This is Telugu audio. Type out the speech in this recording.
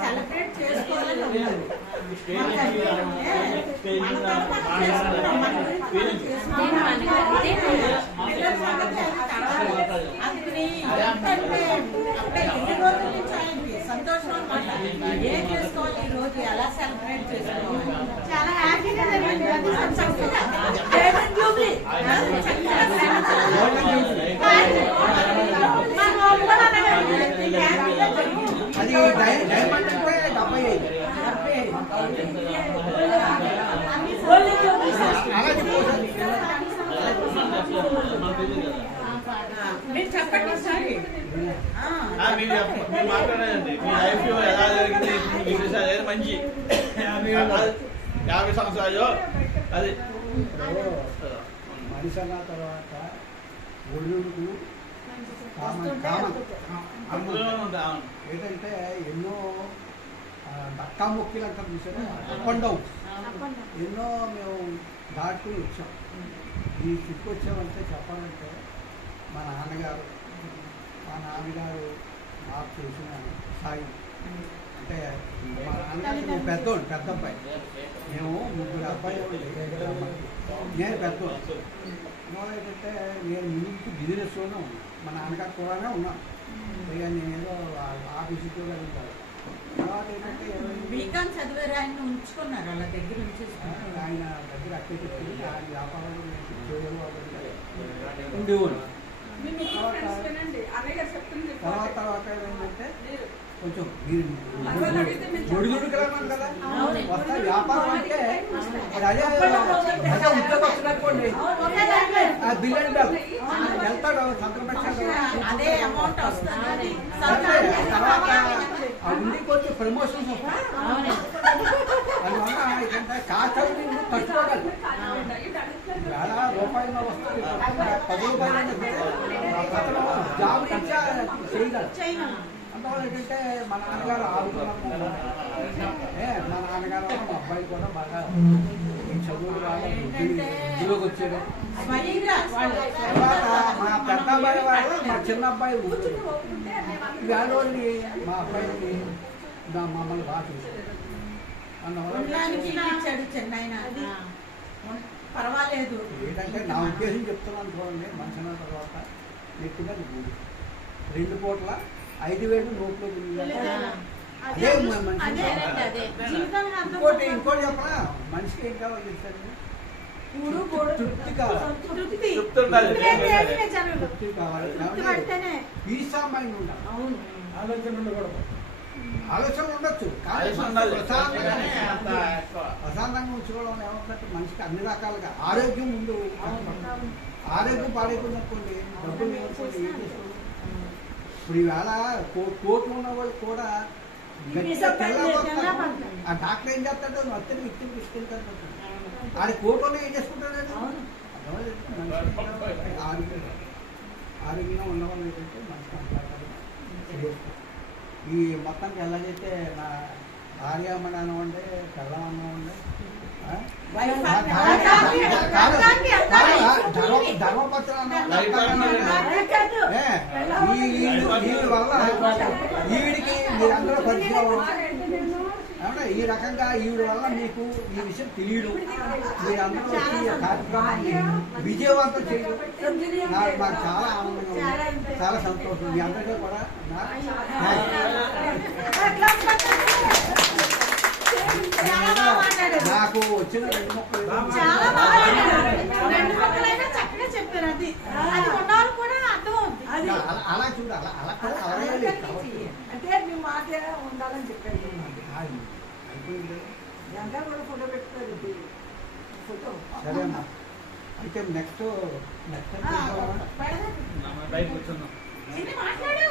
సెలబ్రేట్ చేసుకోవాలని సంతోషం అనమాట. ఏం చేసుకోవాలి ఈ రోజు, ఎలా సెలబ్రేట్ చేసుకోవాలి, చాలా హ్యాపీగా చెప్పండి ఒకసారి. మీరు మాట్లాడండి, మీ లైఫ్ ఎలా జరిగింది మంచి 50 సంవత్సరాలు అది మనిషి అన్న తర్వాత ఒళ్ళుకు ఏంటంటే ఎన్నో దక్కా మొక్కిలు అంటారు చూసారా, అప్ అండ్ డౌన్ ఎన్నో మేము దాటుకుని వచ్చాం. ఈ చుట్టూ వచ్చామంటే చెప్పాలంటే మా నాన్నగారు నాకు చేసిన సాయం అంటే మా నాన్నగారు పెద్ద అబ్బాయి, మేము 3 అబ్బాయి, నేను పెద్దోడు. ఏంటంటే నేను ముందు బిజినెస్లోనే ఉన్నాను, మా నాన్నగారు కూడా ఉన్నాను. ఇక నేనేదో ఆఫీసుతో వెళ్తాను. తర్వాత ఏంటంటే చదివారు, ఆయన ఉంచుకున్నారు, అలా దగ్గర ఉంచేసుకున్నారు. ఆయన దగ్గర అట్టే చెప్పింది, ఆయన వ్యాపారంలో ఉండేవాడు. తర్వాత ఏంటంటే కొంచెం ఒడిదుడుకులన్నాను కదా, వస్తా వ్యాపారం అంటే అదే ఉద్యోగం వచ్చినట్టుకోండి, బిలియన్ వెళ్తాడు సంతకం పెట్టాడు, అదే అమౌంట్ వస్తుంది. తర్వాత అన్ని కొంచెం ప్రమోషన్స్ వస్తాయి. అందువల్ల ఏంటంటే కాస్ట్ తట్టుకోగలరు. వేల రూపాయలు వస్తుంది, 10 రూపాయలు జాబ్ ఇచ్చా చేయగలరు. అందువల్ల ఏంటంటే మా నాన్నగారు ఆదుకున్నాము. మా నాన్నగారు మా అబ్బాయి కూడా బాగా చదువులు బాగా వృద్ధిలోకి వచ్చాడు. తర్వాత మా పెద్ద అబ్బాయి వాళ్ళు మా చిన్న అబ్బాయి వేళోని మా అబ్బాయికి మమ్మల్ని బాగా చూసాడు. అందువల్ల పర్వాలేదు. ఏంటంటే నా ఉద్దేశం చెప్తున్నాను చూడండి, మనిషి అన్న తర్వాత నెట్టిగా 2 పూట్ల 5,000 నోట్లో. అదే ఇంకోటి చెప్పనా, మనిషికి ఏం కావాలి తెలుసండి, తృప్తి కావాలి. తృప్తి కావాలి, పీస్ ఆఫ్ మైండ్ ఉండాలి. ఆలోచన ఉండొచ్చు, ప్రశాంతంగా ఉంచుకోవడం ఏమంటే మనిషికి అన్ని రకాలుగా ఆరోగ్యం ముందు. ఆరోగ్యం పాడైపోయినప్పుడు డబ్బులు లేకపోతే ఏం చేసుకోవాలి. ఇప్పుడు ఈవేళ కోట్లు ఉన్న వాళ్ళు కూడా ఆ డాక్టర్ ఏం చేస్తాడో మొత్తం వ్యక్తిని తీసుకెళ్తాడు. ఆడ కోట్లోనే ఏం చేసుకుంటాడు. ఆరోగ్యంగా ఉన్నవాళ్ళు ఏంటంటే మనసు మాట్లాడాలి. ఈ మొత్తానికి ఎలాగైతే నా భార్యామణి అనివ్వండి, పెళ్ళం అనివ్వండి, ధర్మపత్రం వీడి వల్ల ఈవిడికి మీరందరూ పరిచయం అవునా, ఈ రకంగా ఈవిడ వల్ల మీకు ఈ విషయం తెలియదు. మీరందరూ వచ్చి కార్యక్రమాన్ని విజయవంతం చేయడం నాకు చాలా ఆనందంగా ఉంది, చాలా సంతోషం. మీ అందరికీ కూడా నాకు వచ్చిన 2 మొక్కలు చెప్పారు. అలా చూడాలి, అలా కూడా అంటే మీ మాట ఉండాలని చెప్పారు. అయిపోయింది. ఫోటో పెట్టుకోరు, ఫోటో. సరే అమ్మా, అయితే నెక్స్ట్ మాట్లాడు.